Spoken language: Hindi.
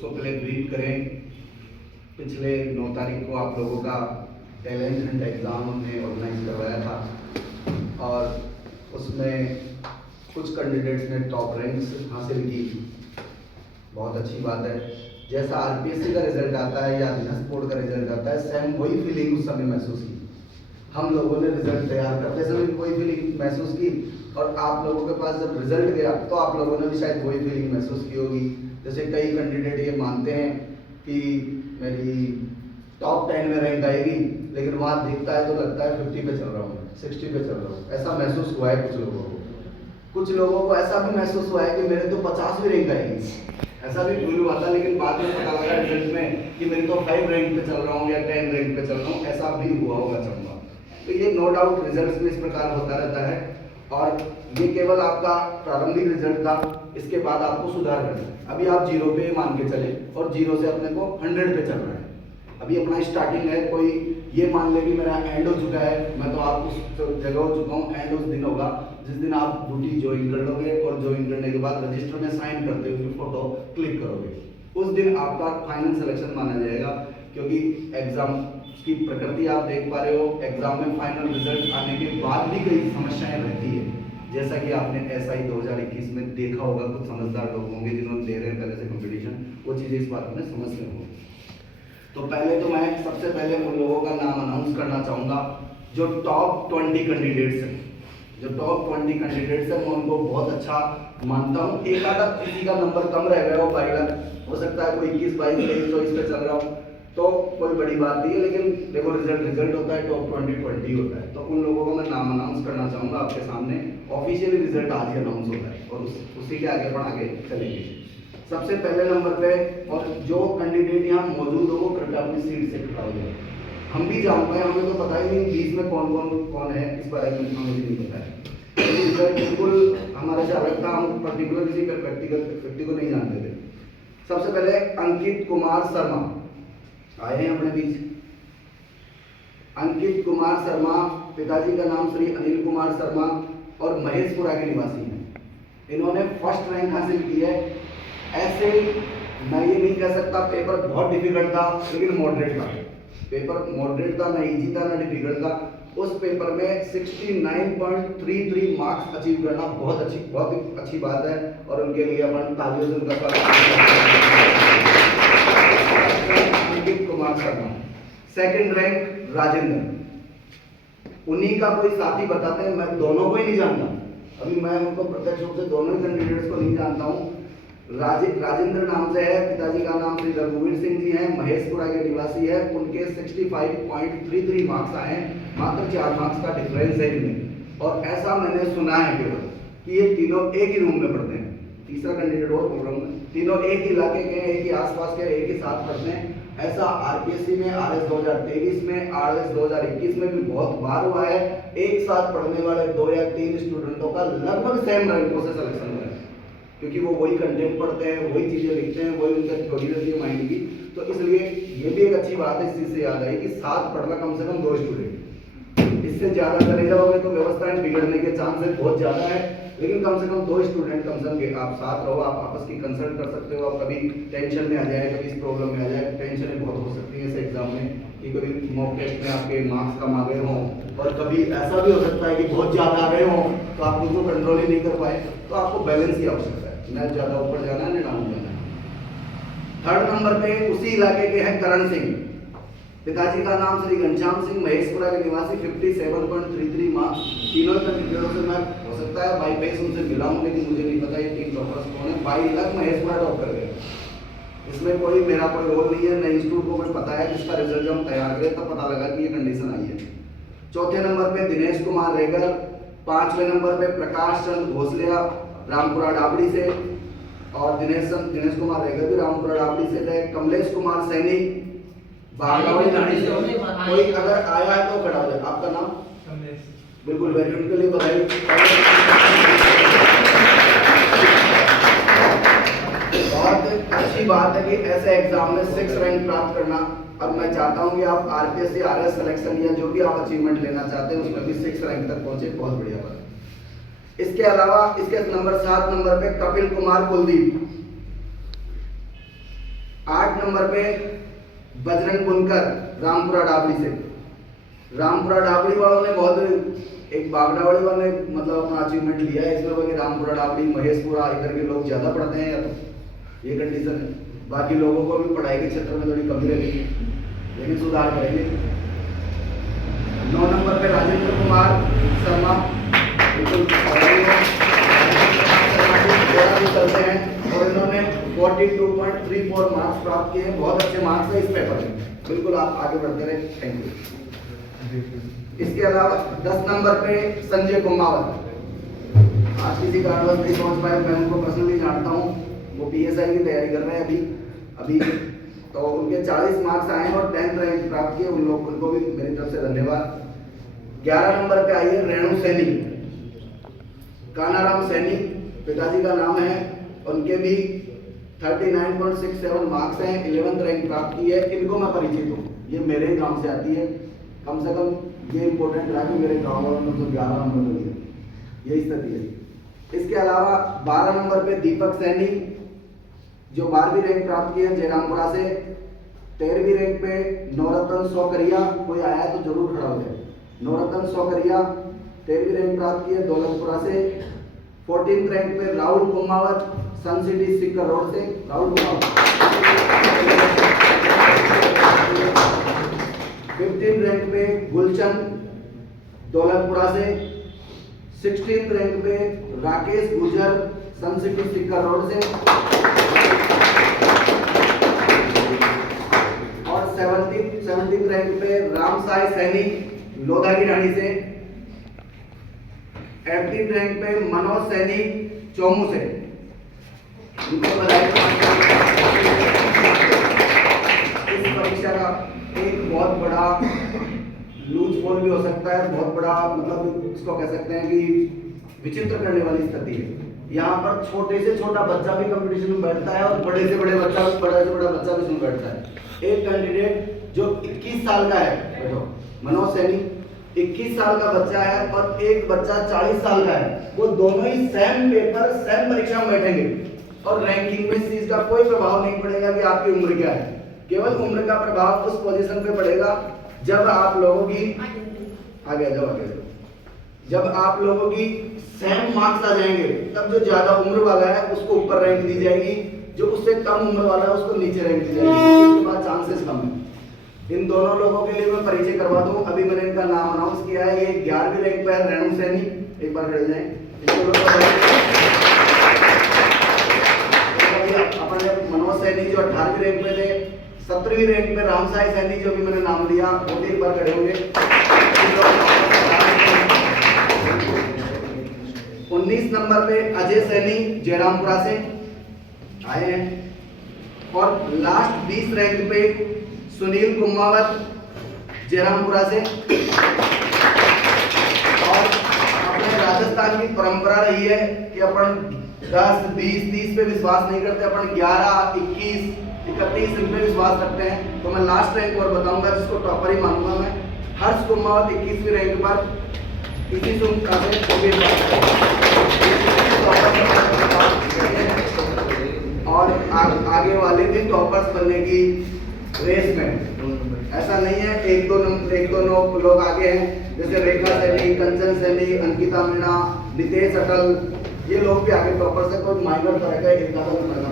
उसको पहले ब्रीफ करें। पिछले 9 तारीख को आप लोगों का टैलेंट हंट एग्ज़ाम हमने ऑर्गेनाइज करवाया था और उसमें कुछ कैंडिडेट्स ने टॉप रैंक्स हासिल की। बहुत अच्छी बात है। जैसा आरपीएससी का रिजल्ट आता है या बिजनेस बोर्ड का रिजल्ट आता है, सेम वही फीलिंग उस समय महसूस की। हम लोगों ने रिजल्ट तैयार करते समय भी वही फीलिंग महसूस की और आप लोगों के पास जब रिजल्ट गया तो आप लोगों ने भी शायद वही फीलिंग महसूस की होगी। जैसे कई कैंडिडेट ये मानते हैं कि मेरी टॉप 10 में रैंक आएगी, लेकिन वहाँ दिखता है तो लगता है 50 पे चल रहा हूँ, 60 पे चल रहा हूँ। ऐसा महसूस हुआ है कुछ लोगों को। कुछ लोगों को ऐसा भी महसूस हुआ है कि मेरे तो 50वीं रैंक आएगी, ऐसा भी फील हुआ था। लेकिन बाद में पता लगा रिजल्ट में कि मेरी तो 5 रैंक पे चल रहा हूँ या 10 रैंक पे चल रहा हूँ। ऐसा भी हुआ होगा चाहूँगा। तो ये नो डाउट रिजल्ट्स में इस प्रकार होता रहता है और ये केवल आपका प्रारंभिक रिजल्ट था। इसके बाद आपको सुधार करना है। अभी आप 0 पे मान के चले और 0 से अपने को 100 पे चल रहा है। अभी अपना स्टार्टिंग है। कोई ये मान ले कि मेरा एंड हो चुका है, मैं तो आप उस जगह हो चुका हूँ। एंड उस दिन होगा जिस दिन आप ड्यूटी ज्वाइन कर लोगे और ज्वाइन करने के बाद रजिस्टर में साइन करते हुए फोटो क्लिक करोगे। उस दिन आपका फाइनल सिलेक्शन माना जाएगा, क्योंकि एग्जाम की प्रकृति आप देख पा रहे हो। एग्जाम में फाइनल रिजल्ट आने के बाद भी कई समस्याएं रहती है, जैसा कि आपने SI 2021 में देखा होगा। कुछ समझदार लोग होंगे जिन्होंने दे रहे हैं पहले से कंपटीशन, वो चीज़ें इस बात में समझ रहे होंगे। तो पहले तो मैं सबसे पहले उन लोगों का नाम अनाउंस करना चाहूँगा जो टॉप 20 कैंडिडेट्स हैं। जो टॉप 20 कैंडिडेट्स हैं मैं उनको बहुत अच्छा मानता हूँ। एक आधा किसी का नंबर कम रह गया हो, बाई हो सकता है कोई 21, 22, 23, 24 पे चल रहा हो, तो कोई बड़ी बात नहीं है। लेकिन देखो रिजल्ट होता है, टॉप 20 होता है। तो उन लोगों को मैं नाम अनाउंस करना चाहूँगा आपके सामने। ऑफिशियली रिजल्ट आज ही अनाउंस होता है और उसी के आगे बढ़ आगे चलेंगे। सबसे पहले नंबर पे, और जो कैंडिडेट यहाँ मौजूद हो वो कृपया अपनी सीट से खड़ा हो जाए। हम भी जान पाए, हमें तो पता ही नहीं बीच में कौन है, इस बारे में हमें भी नहीं पता है। रिजल्ट बिल्कुल हमारे से अलग था। हम पर्टिकुलर किसी व्यक्ति को नहीं जानते थे। सबसे पहले अंकित कुमार शर्मा आए हैं अपने बीच। अंकित कुमार शर्मा, पिताजी का नाम श्री अनिल कुमार शर्मा और महेशपुरा के निवासी हैं। इन्होंने फर्स्ट रैंक हासिल की है। ऐसे मैं ये नहीं कह सकता पेपर बहुत डिफिकल्ट था, लेकिन मॉडरेट था। पेपर मॉडरेट था, ना इजी था ना डिफिकल्ट था। उस पेपर में 69.33 मार्क्स अचीव करना बहुत अच्छी बात है और उनके लिए अपन तालियों से उनका अंकित कुमार शर्मा। सेकंड रैंक राजेंद्र, उन्हीं का कोई साथी बताते हैं। मैं दोनों को ही नहीं जानता, अभी मैं उनको प्रत्यक्ष रूप से दोनों ही कैंडिडेट्स को नहीं जानता हूँ। राजेंद्र नाम से है, पिताजी का नाम श्री रघुवीर सिंह जी हैं, महेशपुरा के निवासी है। उनके 65.33 मार्क्स आए हैं। मात्र 4 मार्क्स का डिफरेंस है इनमें। और ऐसा मैंने सुना है केवल कि ये तीनों एक ही रूम में पढ़ते हैं। तीसरा कैंडिडेट और बोल रहा हूँ मैं, तीनों एक ही इलाके के, एक ही आसपास के, एक ही साथ पढ़ते हैं। ऐसा आरपीएससी में, RS 2023 में, RS 2021 में भी बहुत बार हुआ है। एक साथ पढ़ने वाले 2 या 3 स्टूडेंटों का लगभग सेम रैंकों से सिलेक्शन हुआ है, क्योंकि वो वही कंटेंट पढ़ते हैं, वही चीजें लिखते हैं, वही उनका थ्योरी रहती है माइंड की। तो इसलिए ये भी एक अच्छी बात है। इस चीज से याद आई कि साथ पढ़ना कम से कम 2 स्टूडेंट। इससे ज्यादा चले जाओगे तो व्यवस्थाएं बिगड़ने के चांसेस बहुत ज्यादा है। लेकिन कम से कम 2 स्टूडेंट कम से कम आप साथ रहो, आप आपस की कंसल्ट कर सकते हो। आप कभी टेंशन में आ जाए, कभी इस प्रॉब्लम में आ जाए। टेंशन बहुत हो सकती है इस एग्जाम में कि कभी मॉक टेस्ट में आपके मार्क्स कम आ गए हों, और कभी ऐसा भी हो सकता है कि बहुत ज्यादा आ गए हों तो आप उनको कंट्रोल ही नहीं कर पाए। तो आपको बैलेंस की आवश्यकता है, न ज्यादा ऊपर जाना है न डाउन जाना है। थर्ड नंबर पे उसी इलाके के हैं करण सिंह, पिताजी का नाम श्री घनश्याम सिंह, महेशपुरा के निवासी, 57.33 मार्क्स। तीनों कैंडिडेटों से मैं हो सकता है बाई फेस उनसे मिला हूं, लेकिन मुझे नहीं पता ये 3 टॉपर्स कौन है। 22 लाख महेशपुरा टॉप कर गए। इसमें कोई मेरा कोई रोल नहीं है, न इंस्टीट्यूट को कुछ पता है। जिसका रिजल्ट जब हम तैयार करें तब पता लगा कि ये कंडीशन आई है। चौथे नंबर पे दिनेश कुमार रेगर, 5वें नंबर पे प्रकाश चंद घोसलिया रामपुरा डाबड़ी से, और दिनेश कुमार रेगर भी रामपुरा डाबड़ी से थे। कमलेश कुमार सैनी बागलावाड़ी थाने से। कोई अगर आया है तो खड़ा हो जाए। आपका नाम? कमलेश। बिल्कुल, वेरी उनके लिए बधाई। बहुत अच्छी बात है कि ऐसे एग्जाम में 6 रैंक प्राप्त करना। अब मैं चाहता हूं कि आप आरपीएससी, RS सिलेक्शन या जो भी आप अचीवमेंट लेना चाहते हैं उसमें भी 6 रैंक तक पहुंचे, बहुत बढ़िया बात है। इसके अलावा इसके नंबर 7 नंबर पे कपिल कुमार कुलदीप, 8 नंबर पे बजरंग बुनकर रामपुरा डाबरी से। रामपुरा डाबरी वालों ने बहुत एक बागड़ावाड़ी वाले मतलब अपना अचीवमेंट लिया है इसमें कि रामपुरा डाबरी महेशपुरा इधर के लोग ज़्यादा पढ़ते हैं, या तो ये कंडीशन है। बाकी लोगों को भी पढ़ाई के क्षेत्र में थोड़ी कमी रहेगी, लेकिन सुधार करेंगे। 9 नंबर पे राजेंद्र कुमार शर्मा, बिल्कुल चलते हैं और इन्होंने 42.34 मार्क्स प्राप्त किए हैं। बहुत अच्छे मार्क्स है इस पेपर में, बिल्कुल आप आगे बढ़ते रहे। Thank you. इसके अलावा 10 नंबर पे संजय कुमावत, आज किसी कारणवश नहीं पहुंच पाए, मैं उनको पर्सनली जानता हूं, वो पीएसआई की तैयारी कर रहे हैं अभी तो उनके 40 मार्क्स आए और 10th रैंक प्राप्त किए, उनको भी मेरी तरफ से धन्यवाद। 11 नंबर पे आई है रेणु सैनी, कानाराम सैनी पिताजी का नाम है, उनके भी 39.67 मार्क्स हैं, 11th रैंक प्राप्त की है। इनको मैं परिचित हूँ, ये मेरे गांव से आती है, कम से कम ये इंपॉर्टेंट रहा कि मेरे गांव वालों ने तो 11 नंबर लिए, यही स्थिति है। इसके अलावा 12 नंबर पे दीपक सैनी जो 12वीं रैंक प्राप्त की है जयरामपुरा से। 13वीं रैंक पे नवरत्न सौकरिया, कोई आया तो जरूर खड़ा हो जाए। नवरत्न सौकरिया 13वीं रैंक प्राप्त की है दौलतपुरा से। 14th रैंक पे राहुल कुमावत सन सिटी स्पीकर रोड से, राहुल कुमावत। 15th रैंक पे गुलशन दौलतपुरा से। 16th रैंक पे राकेश गुजर सन सिटी स्पीकर रोड से। और 17th रैंक पे राम साई सैनी लोधा की रानी से। 18th रैंक पे मनोज सैनी चोमू से। इनको बधाई। इस परीक्षा का एक बहुत बड़ा लूज फॉल भी हो सकता है, बहुत बड़ा मतलब इसको कह सकते हैं कि विचित्र करने वाली स्थिति है। यहाँ पर छोटे से छोटा बच्चा भी कंपटीशन में बैठता है और बड़े से बड़ा बच्चा भी इसमें बैठता है। एक कैंडिडेट जो 21 साल का है, मनोज सैनी 21 साल का बच्चा है और एक बच्चा 40 साल का है, वो दोनों ही सेम पेपर सेम परीक्षा में बैठेंगे और रैंकिंग में इस चीज का कोई प्रभाव नहीं पड़ेगा कि आपकी उम्र क्या है। केवल उम्र का प्रभाव उस पोजीशन पे पड़ेगा जब आप लोगों की आगे जब आप लोगों की सेम मार्क्स आ जाएंगे, तब जो ज्यादा उम्र वाला है उसको ऊपर रैंक दी जाएगी, जो उससे कम उम्र वाला है उसको नीचे रैंक दी जाएगी। उसके बाद चांसेस कम है। इन दोनों लोगों के लिए मैं परिचय करवा दूं। अभी मैंने इनका नाम अनाउंस किया है। ये 11वीं रैंक पर है रेणु सैनी, एक बार खड़े जाएं। अपन मनोज सैनी जो 18वीं रैंक पे थे। 17वीं रैंक पे रामसाई सैनी जो भी मैंने नाम लिया, वो भी एक बार खड़े होंगे। 19 नंबर पे अजय सैनी जयरामपुरा से आए हैं और लास्ट 20 रैंक पे सुनील कुमावत जयरामपुरा से। और अपने राजस्थान की परंपरा रही है कि अपन 10, 20, 30 पे विश्वास नहीं करते, अपन 11, 21, 31 इन पे विश्वास करते हैं। तो मैं लास्ट रैंक और बताऊंगा जिसको टॉपर ही मानूंगा मैं। हर्ष कुमावत 21वीं रैंक पर इसी और आगे वाले भी टॉपर्स बनने की रेस में। ऐसा नहीं है एक दो लोग आगे हैं, जैसे रेखा सैनी, कंचन सैनी, अंकिता मीणा, नितेश अटल, ये लोग भी आगे टॉपर्स है। कोई माइनर फर्क है, इनका तो पड़ेगा।